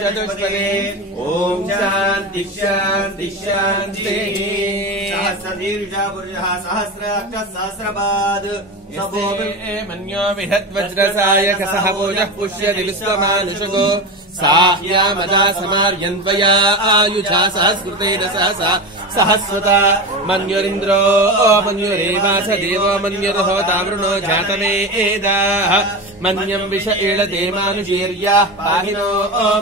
चतुष्पदे ओम शांति शांति शांति सहस्रदीर्घ पुरुषः सहस्राक्षसहस्रपाद मन्यो विहद्वज्रसायक सह भोजः पुष्यति विश्वमानुषको साह्यामदा समार्यन्त्वया आयुषा सहस्कृतेन सहसा सहस्रता मन्युरिन्द्रो मन्युरेवास देवो मन्युर्होतावृणो जातवेदाः मन्यं विष ईळते मानुषीर्याः पाहिनो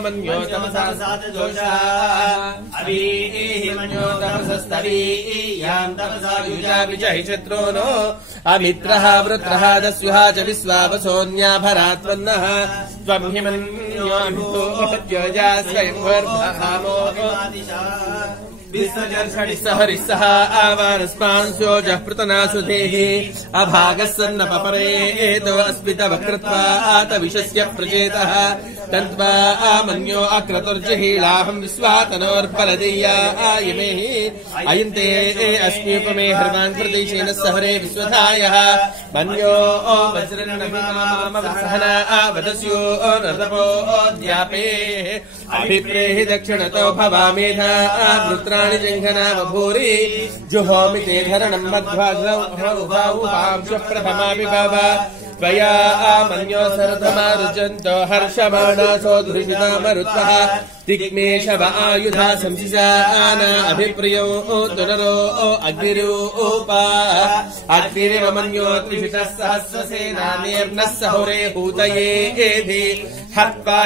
मन्यो तमसा सातदोषाः अवीहि मन्यो तमसस्तवीयां तमसा युजा विजहि शत्रूनो अमित्रः वृत्रः दस्युः च विश्वावसोऽन्याभरात्वन्नः त्वं हि मन्योऽमितो ज्योजा स्वयंवर्धहामो विसर्षणिसहरिसः आवानस्मांस्योजः पृतनासु देहि अभागः सन्न पपरेतो अस्मित वक्रत्वात विषस्य प्रचेतः तन्त्वा मन्यो अक्रतुर्जहीलाहं विश्वातनोर्परदेया आयमेहि अयन्ते अस्म्युपमे हृदान् प्रदेशेन सहरे विश्वधायः मन्यो वज्रन्नभिमामवसहना वदस्यो नर्दपो द्यापेः अभिप्रेहि दक्षिणतो भवामेधा वृत्राणि जङ्घना बभूरि जुहोमि ते धरणं मध्वाग्रौभांश प्रथमापि बाबा त्वया मन्यो सर्वमारुजन्तो हर्षमाणासो दुरिषितामरुत्वः दिग्मेशव आयुधा संसिजान अभिप्रियो तुनरो अग्निरूपा अग्निरिव मन्यो त्रिषितः सहस्रसेनानेर्नः सहुरे हूतये एधि हत्वा